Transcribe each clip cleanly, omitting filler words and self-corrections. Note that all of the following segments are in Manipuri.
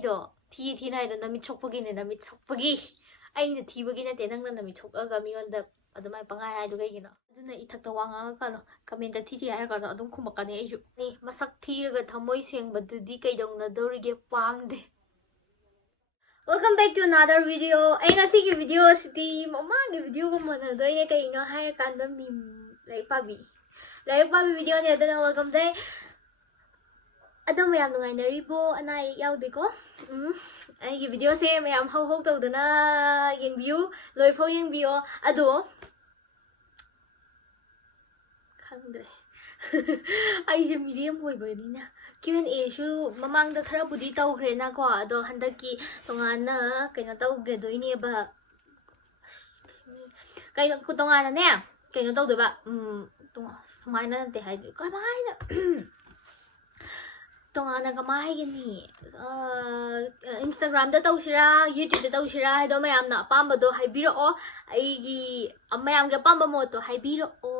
ꯑꯩꯗꯣ ꯊꯤꯅ ꯍꯥꯏꯗꯣ ꯅꯃꯤꯠ ꯁꯣꯛꯄꯒꯤꯅꯦ ꯅꯃꯤꯠ ꯁꯣꯛꯄꯒꯤ ꯑꯩꯅ ꯊꯤꯕꯒꯤ ꯅꯠꯇꯦ ꯅꯪꯅ ꯅꯃꯤꯠ ꯁꯣꯛꯑꯒ ꯃꯤꯉꯣꯟꯗ ꯑꯗꯨꯃꯥꯏꯅ ꯄꯪꯍꯥꯏ ꯍꯥꯏꯗꯣ ꯀꯩꯒꯤꯅꯣ ꯑꯗꯨꯅ ꯏꯊꯛꯇ ꯋꯥ ꯉꯥꯡꯉꯛꯀꯅꯣ ꯀꯃꯦꯟꯇ ꯊꯤ ꯍꯥꯏꯔꯀꯥꯟꯗ ꯑꯗꯨꯝ ꯈꯨꯝꯃꯛꯀꯅꯤ ꯑꯩꯁꯨ ꯃꯁꯛ ꯊꯤꯔꯒ ꯊꯃꯣꯏ ꯁꯦꯡꯕꯗꯨꯗꯤ ꯀꯩꯗꯧꯅꯗꯧꯔꯤꯒꯦ ꯄꯥꯝꯗꯦ Welcome back to another video. ꯑꯩ ꯉꯁꯤꯒꯤ ꯚꯤꯗꯤꯑꯣ ꯑꯁꯤꯗꯤ ꯃꯃꯥꯡꯒꯤ ꯚꯤꯗꯤꯑꯣꯒ ꯃꯥꯟꯅꯗꯣꯏꯅꯦ ꯀꯩꯅꯣ ꯍꯥꯏꯔꯀꯥꯟꯗ ꯂꯥꯏꯔꯤꯛ ꯄꯥꯕꯤ ꯚꯤꯗꯤꯑꯣꯅꯦ ꯑꯗꯨꯅ welcome back. ꯑꯗꯣ ꯃꯌꯥꯝ ꯅꯨꯡꯉꯥꯏꯅꯔꯤꯕꯣ ꯑꯅꯥ ꯑꯌꯦꯛ ꯌꯥꯎꯗꯦꯀꯣ ꯑꯩꯒꯤ ꯚꯤꯗꯤꯑꯣꯁꯦ ꯃꯌꯥꯝ ꯍꯧ ꯇꯧꯗꯅ ꯌꯦꯡꯕꯤꯌꯨ ꯂꯣꯏꯐꯥꯎ ꯌꯦꯡꯕꯤꯌꯣ ꯑꯗꯣ ꯈꯪꯗ꯭ꯔꯦ ꯑꯩꯁꯦ ꯃꯤꯔꯦꯝ ꯑꯣꯏꯕꯅꯤꯅ Q&Aꯁꯨ ꯃꯃꯥꯡꯗ ꯈꯔꯕꯨꯗꯤ ꯇꯧꯈ꯭ꯔꯦꯅꯀꯣ ꯑꯗꯣ ꯍꯟꯗꯛꯀꯤ ꯇꯣꯉꯥꯟꯅ ꯀꯩꯅꯣ ꯇꯧꯒꯗꯣꯏꯅꯦꯕ ꯀꯩꯅꯣ ꯇꯣꯉꯥꯟꯅꯅꯦ ꯀꯩꯅꯣ ꯇꯧꯗꯣꯏꯕ ꯁꯨꯃꯥꯏꯅ ꯅꯠꯇꯦ ꯍꯥꯏꯗꯤ ꯀꯃꯥꯏꯅ tongana kama haigani Instagram da tawsira YouTube da tawsira haido mayam na apamba do haibiro o aigi mayam ga apamba mo to haibiro o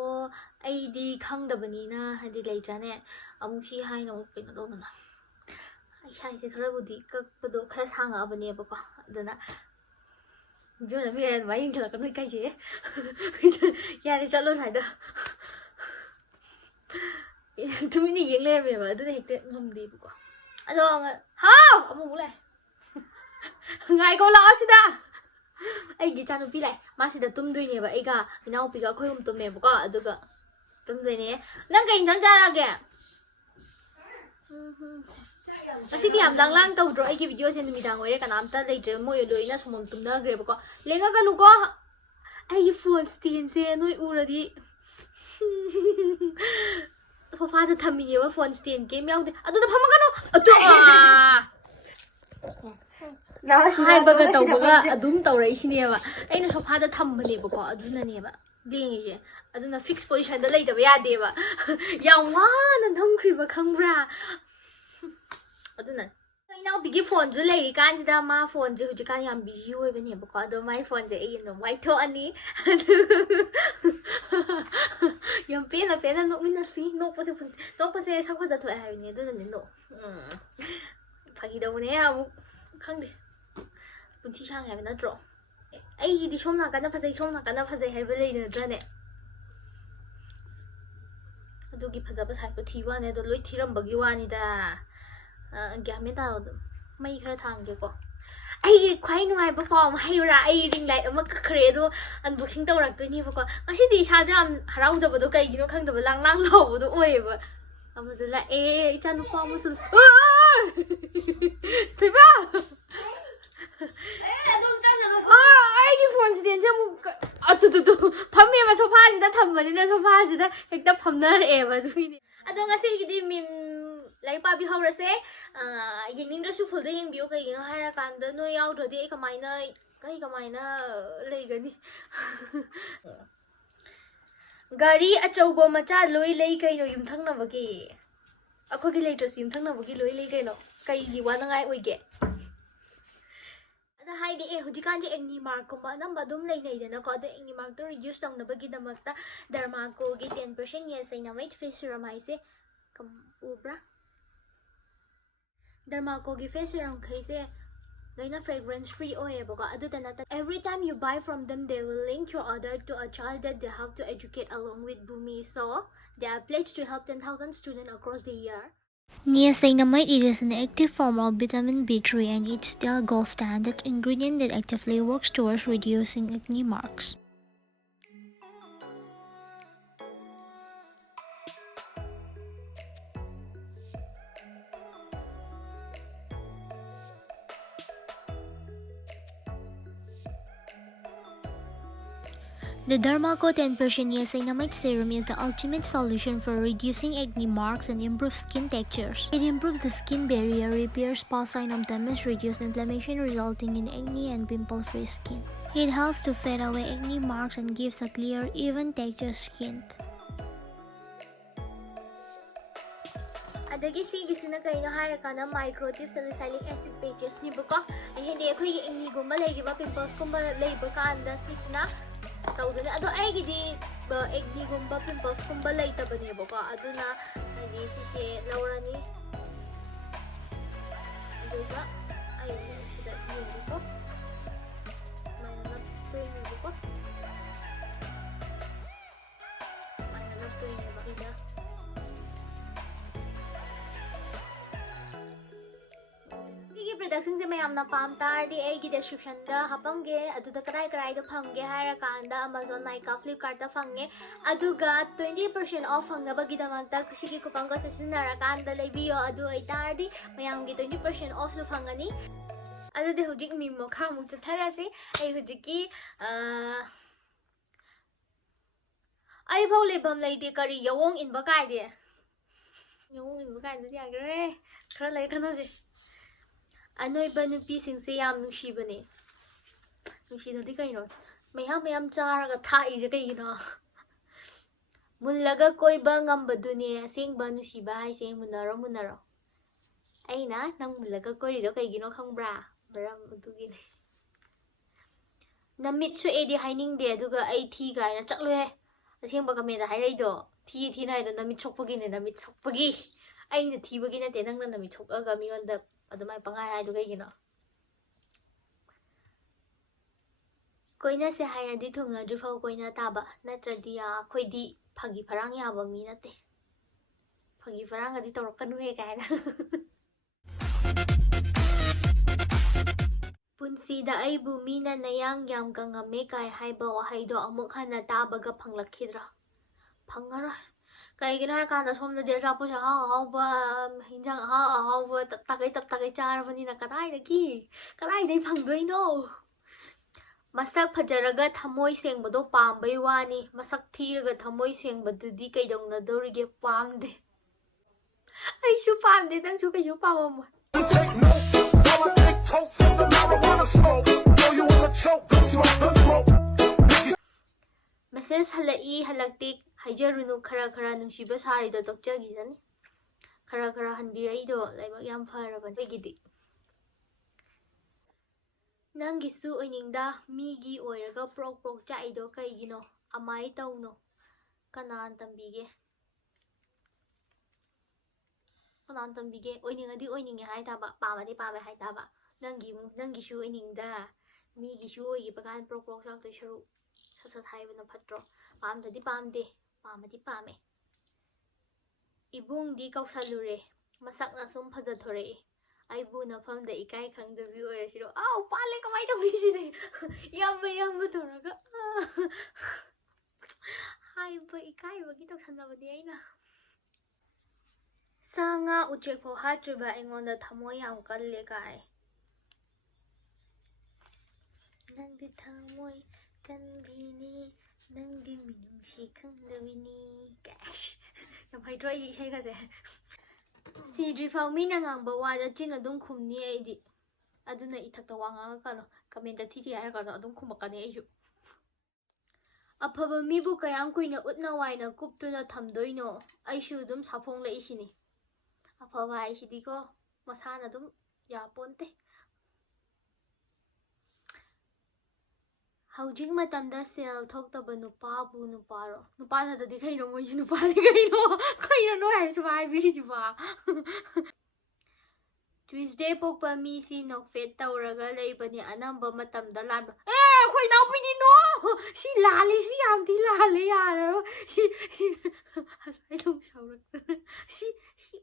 aidi khangdabani na hadi leitrane amusi haina pino do na ai sai se khara budi kakpado khara sanga abane ba ko adana jona mi ren mai chala kan kai je yari chalo haida tumini yengle me ba adu hekte ngamdi bu ko ado haw amu le ngai ko la sida ai gi chanu pi lai ma sida tum dui ne ba ai ga inau pi ga khoi tum me bu ko adu ga tum dui ne nang kai nang ja ra ge asi ki am lang lang tau dro ai gi video se numi dang oi re kanam ta lei je moi loi na sumom tum na gre bu ko lenga ga nu ko ai gi phone stand se noi uradi Father Tammy, you phone stand game out. I do the Pamagano. I bugger adum duration. Ain't a father Tambany book or Aduna neva. Being I don't know fixed position the later we are deva. Young one and hungry but humbra. I don't know. Now big phone to lady can't da my phone to Jacan be you even here because my phone the white tony. Yung pena no minasi no possible to pase sa ko za to ai ni do ni no phagi do ne ya khang de bunchi chang ya na dro ai di som na ka na phasai hai ba lei na dra ne adu gi phaja ba sai ko thi wa ne do loi thiram ba gi wa ni da gya me ta mai khara thang ge ko ai khwai nuai ba pom haira ai ring light ama khre do unboxing tawrak to ni ba ko asi di sa jam harau jaba do kai gino khang da ba lang lang lo do oi ba ama za la icha nu pa musul tiba adum chana ba ai gi phone si den jam atu phamme ba sofa ji da thambani na sofa ji da ekta phamna re ba du ni ado ngasi gi di mim lai pa bi hawra se yingning da su phul da yeng biyo kai gino haira kan da no yaw do di kamaina leigani gari achaubo macha loi lei kaino yumthang na bagi akho gi later sim thang na bagi loi lei kaino kai gi wa nangai oige ada hai de hujikan je engni mark ko ba nam badum lei nei na ko da engni mark to reduce tang na bagi damakta derma ko gi 10% yes ai na wait face serum ai se kam ubra derma ko gi face serum khai se fragrance free oil every time you buy from them they will link your order to a child that they have to educate along with Bhumi, so they are pledged to help 10,000 students across the year. Niacinamide is an active form of vitamin B3 and it's the gold standard ingredient that actively works towards reducing acne marks. The Dermaco 10% niacinamide serum is the ultimate solution for reducing acne marks and improve skin textures. It improves the skin barrier, repairs past sign of damage, reduces inflammation resulting in acne and pimple-free skin. It helps to fade away acne marks and gives a clear, even textured skin. Adagi sigisina kaino harakana microtube salicylic acid pages ni buko ayende akhoi acne gumba leigiba pimples gumba leiba kanda sisna tawduna ado aigi di acne gumba pimples gumba leitabane buko aduna hadi sise lawrani aduga ꯄ꯭ꯔꯗꯛꯁꯤꯡꯁꯦ ꯃꯌꯥꯝꯅ ꯄꯥꯝ ꯇꯥꯔꯗꯤ ꯑꯩꯒꯤ ꯗꯦꯁꯀ꯭ꯔꯤꯞꯁꯟꯗ ꯍꯥꯞꯄꯝꯒꯦ ꯑꯗꯨꯗ ꯀꯗꯥꯏꯗ ꯐꯪꯒꯦ ꯍꯥꯏꯔꯀꯥꯟꯗ Amazon, Nykaa, Flipkartꯇ ꯐꯪꯉꯦ ꯑꯗꯨꯒ 20% off ꯐꯪꯅꯕꯒꯤꯗꯃꯛꯇ ꯁꯤꯒꯤ ꯀꯨꯄꯟ ꯀꯣꯗ ꯁꯤꯖꯤꯟꯅꯔꯀꯥꯟꯗ ꯂꯩꯕꯤꯌꯣ ꯑꯗꯨ ꯑꯣꯏꯇꯥꯔꯗꯤ ꯃꯌꯥꯝꯒꯤ 20% offꯁꯨ ꯐꯪꯒꯅꯤ ꯑꯗꯨꯗꯤ ꯍꯧꯖꯤꯛ ꯃꯤ ꯃꯈꯥꯃꯨꯛ ꯆꯠꯊꯔꯁꯤ ꯑꯩ ꯍꯧꯖꯤꯛꯀꯤ ꯑꯩꯐꯥꯎ ꯂꯩꯐꯝ ꯂꯩꯇꯦ ꯀꯔꯤ ꯌꯥꯋꯣꯡ ꯏꯟꯕ ꯀꯥꯏꯗꯦ ꯌꯥꯋꯣꯡ ꯏꯟꯕ ꯀꯥꯏꯗꯗꯤ ꯌꯥꯒꯤꯔꯣꯏꯍꯦ ꯈꯔ ꯂꯩ ꯈꯟꯅꯁꯤ ꯑꯅꯣꯏꯕ ꯅꯨꯄꯤꯁꯤꯡꯁꯦ ꯌꯥꯝ ꯅꯨꯡꯁꯤꯕꯅꯦ ꯅꯨꯡꯁꯤꯗꯗꯤ ꯀꯩꯅꯣ ꯃꯌꯥꯝ ꯆꯥꯔꯒ ꯊꯥꯛꯏꯁꯦ ꯀꯩꯒꯤꯅꯣ ꯃꯨꯜꯂꯒ ꯀꯣꯏꯕ ꯉꯝꯕꯗꯨꯅꯦ ꯑꯁꯦꯡꯕ ꯅꯨꯡꯁꯤꯕ ꯍꯥꯏꯁꯦ ꯃꯨꯟꯅꯔꯣ ꯑꯩꯅ ꯅꯪ ꯃꯨꯜꯂꯒ ꯀꯣꯏꯔꯤꯗꯣ ꯀꯩꯒꯤꯅꯣ ꯈꯪꯕ꯭ꯔꯥ ꯃꯔꯝ ꯑꯗꯨꯒꯤꯅꯦ ꯅꯃꯤꯠ ꯁꯣꯛꯑꯦꯗꯤ ꯍꯥꯏꯅꯤꯡꯗꯦ ꯑꯗꯨꯒ ꯑꯩ ꯊꯤ ꯀꯥꯏꯅ ꯆꯠꯂꯨꯍꯦ ꯑꯁꯦꯡꯕ ꯀꯃꯦꯟꯗ ꯍꯥꯏꯔꯛꯏꯗꯣ ꯊꯤꯅ ꯍꯥꯏꯗꯣ ꯅꯃꯤꯠ ꯁꯣꯛꯄꯒꯤꯅꯦ ꯅꯃꯤꯠ ꯁꯣꯛꯄꯒꯤ ꯑꯩꯅ ꯊꯤꯕꯒꯤ ꯅꯠꯇꯦ ꯅꯪꯅ ꯅꯃꯤꯠ ꯁꯣꯛꯑꯒ ꯃꯤꯉꯣꯟꯗ ꯑꯗꯨꯃꯥꯏꯅ ꯄꯪꯍꯥꯏ ꯍꯥꯏꯗꯣ ꯀꯩꯒꯤꯅꯣ ꯀꯣꯏꯅꯁꯦ ꯍꯥꯏꯔꯗꯤ ꯊꯨꯡꯅꯗ꯭ꯔꯤꯐꯥꯎ ꯀꯣꯏꯅ ꯇꯥꯕ ꯅꯠꯇ꯭ꯔꯗꯤ ꯑꯩꯈꯣꯏꯗꯤ ꯐꯥꯒꯤ ꯐꯔꯥꯡ ꯌꯥꯕ ꯃꯤ ꯅꯠꯇꯦ ꯐꯥꯒꯤ ꯐꯔꯥꯡꯒꯗꯤ ꯇꯧꯔꯛꯀꯅꯨꯍꯦ ꯀꯥꯏꯅ ꯄꯨꯟꯁꯤꯗ ꯑꯩꯕꯨ ꯃꯤꯅ ꯅꯌꯥꯡ ꯌꯥꯝ ꯀꯪꯉꯝꯃꯦ ꯀꯥꯏ ꯍꯥꯏꯕ ꯋꯥꯍꯩꯗꯣ ꯑꯃꯨꯛ ꯍꯟꯅ ꯇꯥꯕꯒ ꯐꯪꯂꯛꯈꯤꯗ꯭ꯔꯥ ꯐꯪꯉꯔꯣꯏ ꯀꯩꯒꯤꯅꯣ ꯍꯥꯏꯔꯀꯥꯟꯗ ꯁꯣꯝꯗꯗꯤ ꯑꯆꯥꯄꯣꯠꯁꯦ ꯑꯍꯥꯎꯕ ꯍꯤꯟꯖꯥꯡ ꯑꯍꯥꯎꯕ ꯇꯞ ꯇꯥꯒꯩ ꯆꯥꯔꯕꯅꯤꯅ ꯀꯗꯥꯏꯗꯒꯤ ꯐꯪꯗꯣꯏꯅꯣ ꯃꯁꯛ ꯐꯖꯔꯒ ꯊꯃꯣꯏ ꯁꯦꯡꯕꯗꯣ ꯄꯥꯝꯕꯩ ꯋꯥꯅꯤ ꯃꯁꯛ ꯊꯤꯔꯒ ꯊꯃꯣꯏ ꯁꯦꯡꯕꯗꯨꯗꯤ ꯀꯩꯗꯧꯅꯗꯧꯔꯤꯒꯦ ꯄꯥꯝꯗꯦ ꯑꯩꯁꯨ ꯄꯥꯝꯗꯦ ꯅꯪꯁꯨ ꯀꯩꯁꯨ ꯄꯥꯝꯃꯝꯃꯣꯏ ꯃꯦꯁꯦꯖ ꯍꯜꯂꯛꯇꯦ ꯍꯥꯏꯖꯔꯨꯅꯨ ꯈꯔ ꯅꯨꯡꯁꯤꯕ ꯁꯥꯔꯤꯗꯣ ꯇꯣꯛꯆꯈꯤꯖꯅꯤ ꯈꯔ ꯍꯟꯕꯤꯔꯛꯏꯗꯣ ꯂꯥꯏꯕꯛ ꯌꯥꯝ ꯐꯔꯕꯅꯤ ꯑꯩꯒꯤꯗꯤ ꯅꯪꯒꯤꯁꯨ ꯑꯣꯏꯅꯤꯡꯗ ꯃꯤꯒꯤ ꯑꯣꯏꯔꯒ ꯄ꯭ꯔꯣꯛ ꯆꯥꯛꯏꯗꯣ ꯀꯩꯒꯤꯅꯣ ꯑꯃꯥꯏ ꯇꯧꯅꯣ ꯀꯅꯥꯅ ꯇꯝꯕꯤꯒꯦ ꯑꯣꯏꯅꯤꯡꯉꯗꯤ ꯑꯣꯏꯅꯤꯡꯉꯦ ꯍꯥꯏꯇꯥꯕ ꯄꯥꯝꯃꯗꯤ ꯄꯥꯝꯃꯦ ꯍꯥꯏꯇꯥꯕ ꯅꯪꯒꯤꯁꯨ ꯑꯣꯏꯅꯤꯡꯗ ꯃꯤꯒꯤꯁꯨ ꯑꯣꯏꯈꯤꯕ ꯀꯥꯟꯗ ꯄ꯭ꯔꯣꯛ ꯆꯥꯛꯇꯣꯏ ꯁꯔꯨꯛ ꯁꯠ ꯍꯥꯏꯕꯅ ꯐꯠꯇ꯭ꯔꯣ ꯄꯥꯝꯗ꯭ꯔꯗꯤ ꯄꯥꯝꯗꯦ ꯄꯥꯝꯃꯗꯤ ꯄꯥꯝꯃꯦ ꯏꯕꯨꯡꯗꯤ ꯀꯧꯁꯜꯂꯨꯔꯦ ꯃꯁꯛꯅ ꯁꯨꯝ ꯐꯖꯊꯣꯔꯛꯑꯦ ꯑꯩꯕꯨ ꯅꯐꯝꯗ ꯏꯀꯥꯏ ꯈꯪꯗꯕꯤ ꯑꯣꯏꯔꯁꯤꯔꯣ ꯄꯥꯜꯂꯦ ꯀꯃꯥꯏꯅ ꯇꯧꯕꯤꯁꯤꯅꯦ ꯏꯌꯥꯝꯕ ꯇꯧꯔꯒ ꯍꯥꯏꯕ ꯏꯀꯥꯏꯕꯒꯤ ꯇꯧꯁꯟꯅꯕꯅꯦ ꯑꯩꯅ ꯁꯥ ꯉꯥ ꯎꯆꯦꯛꯐꯥꯎ ꯍꯥꯠꯇ꯭ꯔꯤꯕ ꯑꯩꯉꯣꯟꯗ ꯊꯃꯣꯏ ꯌꯥꯝ ꯀꯜꯂꯦ ꯀꯥꯏ ꯅꯪꯗꯤ ꯊꯃꯣꯏ ꯀꯟꯕꯤꯅꯤ ꯅꯪꯗꯤ ꯃꯤꯅꯨꯡꯁꯤ ꯈꯪꯗꯕꯤꯅꯤ ꯀꯥꯏꯁ ꯌꯥꯝ ꯍꯩꯇ꯭ꯔꯣ ꯑꯩꯒꯤ ꯏꯁꯩꯒꯁꯦ ꯁꯤꯗ꯭ꯔꯤꯐꯥꯎ ꯃꯤꯅ ꯉꯥꯡꯕ ꯋꯥꯗ ꯆꯤꯟ ꯑꯗꯨꯝ ꯈꯨꯝꯅꯤ ꯑꯩꯗꯤ ꯑꯗꯨꯅ ꯏꯊꯛꯇ ꯋꯥ ꯉꯥꯡꯉꯛꯀꯅꯣ ꯀꯃꯦꯟꯇ ꯊꯤ ꯍꯥꯏꯔꯀꯥꯟꯗ ꯑꯗꯨꯝ ꯈꯨꯝꯃꯛꯀꯅꯤ ꯑꯩꯁꯨ ꯑꯐꯕ ꯃꯤꯕꯨ ꯀꯌꯥꯝ ꯀꯨꯏꯅ ꯎꯠꯅ ꯋꯥꯏꯅ ꯀꯨꯞꯇꯨꯅ ꯊꯝꯗꯣꯏꯅꯣ ꯑꯩꯁꯨ ꯑꯗꯨꯝ ꯁꯥꯐꯣꯡꯂꯛꯏꯁꯤꯅꯤ ꯑꯐꯕ ꯍꯥꯏꯁꯤꯗꯤꯀꯣ ꯃꯁꯥꯅ ꯑꯗꯨꯝ ꯌꯥꯄꯣꯟꯇꯦ ꯍꯧꯖꯤꯛ ꯃꯇꯝꯗ ꯁꯦꯜ ꯊꯣꯛꯇꯕ ꯅꯨꯄꯥꯕꯨ ꯅꯨꯄꯥꯔꯣ ꯅꯨꯄꯥ ꯅꯠꯇꯗꯤ ꯀꯩꯅꯣ ꯃꯣꯏꯁꯨ ꯅꯨꯄꯥꯅꯤ ꯀꯩꯅꯣ ꯍꯥꯏꯁꯨ ꯍꯥꯏꯕꯤꯔꯤꯁꯤꯕ ꯇ꯭ꯋꯤꯁꯗꯦ ꯄꯣꯛꯄ ꯃꯤꯁꯤ ꯅꯣꯛꯐꯦꯠ ꯇꯧꯔꯒ ꯂꯩꯕꯅꯤ ꯑꯅꯝꯕ ꯃꯇꯝꯗ ꯂꯥꯟꯕ ꯑꯩꯈꯣꯏ ꯏꯅꯥꯎꯄꯤꯅꯤꯅꯣ ꯁꯤ ꯂꯥꯜꯂꯦ ꯁꯤ ꯌꯥꯝ ꯊꯤ ꯂꯥꯜꯂꯦ ꯌꯥꯔꯔꯣꯏ ꯑꯗꯨꯝ ꯁꯥꯎꯔꯛꯇꯅ ꯁꯤ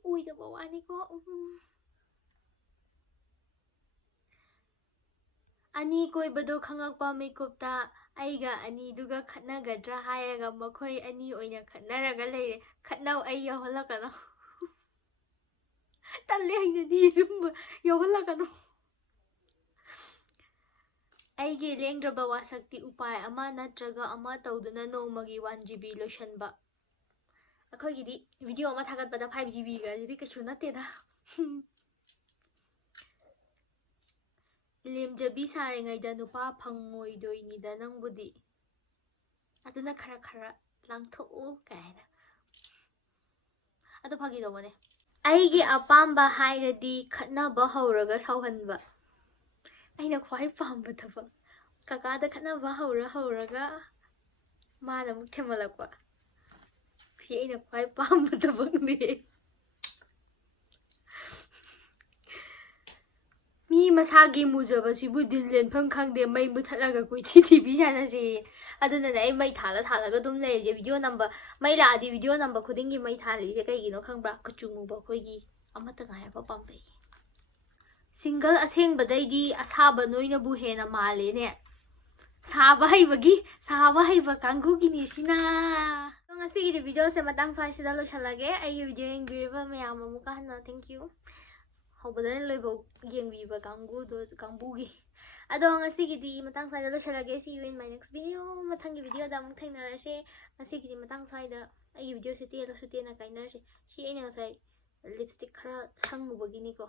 ꯑꯣꯏꯗꯕ ꯋꯥꯅꯤꯀꯣ ꯑꯅꯤ ꯀꯣꯏꯕꯗꯣ ꯈꯪꯉꯛꯄ ꯃꯤꯀꯨꯞꯇ ꯑꯩꯒ ꯑꯅꯤꯗꯨꯒ ꯈꯠꯅꯒꯗ꯭ꯔꯥ ꯍꯥꯏꯔꯒ ꯃꯈꯣꯏ ꯑꯅꯤ ꯑꯣꯏꯅ ꯈꯠꯅꯔꯒ ꯂꯩꯔꯦ ꯈꯠꯅꯧ ꯑꯩ ꯌꯥꯎꯍꯜꯂꯛꯀꯅꯣ ꯇꯜꯂꯦ ꯍꯩꯅꯗꯤ ꯁꯨꯝꯕ ꯌꯥꯎꯍꯜꯂꯛꯀꯅꯣ ꯑꯩꯒꯤ ꯂꯦꯡꯗ꯭ꯔꯕ ꯋꯥꯁꯛꯇꯤ ꯎꯄꯥꯏ ꯑꯃ ꯅꯠꯇ꯭ꯔꯒ ꯑꯃ ꯇꯧꯗꯨꯅ ꯅꯣꯡꯃꯒꯤ 1 GB ꯂꯣꯏꯁꯟꯕ ꯑꯩꯈꯣꯏꯒꯤꯗꯤ ꯚꯤꯗꯤꯑꯣ ꯑꯃ ꯊꯥꯒꯠꯄꯗ 5 GBꯒꯗꯤ ꯀꯩꯁꯨ ꯅꯠꯇꯦꯗ ꯂꯦꯝꯖꯕꯤ ꯁꯥꯔꯤꯉꯩꯗ ꯅꯨꯄా ꯐꯪꯉꯣꯏꯗꯣꯏꯅꯤꯗ ꯅꯪꯕꯨꯗꯤ ꯑꯗꯨꯅ ꯈꯔ ꯂꯥꯡꯊꯣꯛꯎ ꯀꯥꯏꯅ ꯑꯗꯨ ꯐꯥꯒꯤ ꯇꯧꯕꯅꯦ ꯑꯩꯒꯤ ꯑꯄꯥꯝꯕ ꯍꯥꯏꯔꯗꯤ ꯈꯠꯅꯕ ꯍꯧꯔꯒ ꯁꯥꯎꯍꯟꯕ ꯑꯩꯅ ꯈ꯭ꯋꯥꯏ ꯄꯥꯝꯕ ꯊꯕꯛ ꯀꯀꯥꯗ ꯈꯠꯅꯕ ꯍꯧꯔꯒ ꯃꯥꯅ ꯑꯃꯨꯛ ꯊꯦꯝꯍꯜꯂꯛꯄ ꯁꯤ ꯑꯩꯅ ꯈ꯭ꯋꯥꯏ ꯄꯥꯝꯕ ꯊꯕꯛꯅꯦ ꯃꯤ ꯃꯁꯥꯒꯤ ꯃꯨꯖꯕꯁꯤꯕꯨ ꯗꯤꯜ ꯂꯦꯟꯐꯝ ꯈꯪꯗꯦ ꯃꯩ ꯃꯨꯊꯠꯂꯒ ꯀꯣꯏꯊꯤ ꯊꯤꯕꯤ ꯁꯥꯟꯅꯁꯤ ꯑꯗꯨꯅꯅꯦ ꯑꯩ ꯃꯩ ꯊꯥꯜꯂꯒ ꯑꯗꯨꯝ ꯂꯩꯔꯤꯁꯦ ꯚꯤꯗꯤꯑꯣ ꯅꯝꯕ ꯃꯩ ꯂꯥꯛꯑꯗꯤ ꯚꯤꯗꯤꯑꯣ ꯅꯝꯕ ꯈꯨꯗꯤꯡꯒꯤ ꯃꯩ ꯊꯥꯜꯂꯤꯁꯦ ꯀꯩꯒꯤꯅꯣ ꯈꯪꯕ꯭ꯔꯥ ꯀꯨꯆꯨ ꯃꯨꯕ ꯑꯩꯈꯣꯏꯒꯤ ꯑꯃꯠꯇ ꯉꯥꯏꯔꯕ ꯄꯥꯝꯕꯩ ꯁꯤꯡꯒꯜ ꯑꯁꯦꯡꯕꯗꯩꯗꯤ ꯑꯁꯥꯕ ꯅꯣꯏꯅꯕꯨ ꯍꯦꯟꯅ ꯃꯥꯜꯂꯦꯅꯦ 사바 강국이니 시나 ngasiꯒꯤ ꯚꯤꯗꯤꯑꯣꯁꯦ ꯃꯇꯥꯡ ꯁ꯭ꯋꯥꯏꯁꯤꯗ ꯂꯣꯏꯁꯜꯂꯒꯦ ꯑꯩꯒꯤ ꯚꯤꯗꯤꯑꯣ ꯌꯦꯡꯕꯤꯔꯤꯕ ꯃꯌꯥꯝ ꯑꯃꯨꯛꯀ ꯍꯟꯅ ꯊꯦꯡꯛꯌꯨ ꯍꯧꯕꯗꯩ ꯂꯣꯏꯕꯧ ꯌꯦꯡꯕꯤꯕ ꯀꯥꯡꯕꯨꯒꯤ ꯑꯗꯣ ꯉꯁꯤꯒꯤꯗꯤ ꯃꯇꯥꯡ ꯁ꯭ꯋꯥꯏꯗ ꯂꯣꯏꯁꯜꯂꯒꯦ see you in my next video ꯃꯊꯪꯒꯤ ꯚꯤꯗꯤꯑꯣꯗ ꯑꯃꯨꯛ ꯊꯦꯡꯅꯔꯁꯦ ꯉꯁꯤꯒꯤꯗꯤ ꯃꯇꯥꯡ ꯁ꯭ꯋꯥꯏꯗ ꯑꯩꯒꯤ ꯚꯤꯗꯤꯑꯣꯁꯦ ꯇꯦꯜꯂꯁꯨ ꯇꯦꯟꯅ ꯀꯥꯏꯅꯔꯁꯦ ꯁꯤ ꯑꯩꯅ ꯉꯁꯥꯏ ꯂꯤꯞꯁꯇꯤꯛ ꯈꯔ ꯁꯪꯉꯨꯕꯒꯤꯅꯤꯀꯣ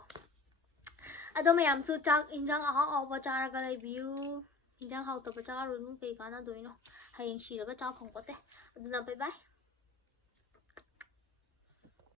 ꯑꯗꯣ ꯃꯌꯥꯝꯁꯨ ꯆꯥꯛ ꯏꯟꯖꯥꯡ ꯑꯍꯥꯎ ꯆꯥꯔꯒ ꯂꯩꯕꯤꯌꯨ ꯏꯟꯖꯥꯡ ꯍꯥꯎꯇꯕ ꯆꯥꯔꯨꯅꯨ ꯀꯩ ꯀꯥꯟꯅꯗꯣꯏꯅꯣ ꯍꯌꯦꯡ ꯁꯤꯔꯒ ꯆꯥ ꯐꯪꯄꯣꯠꯇꯦ ꯑꯗꯨꯅ ꯕꯥꯏ ꯕꯥꯏ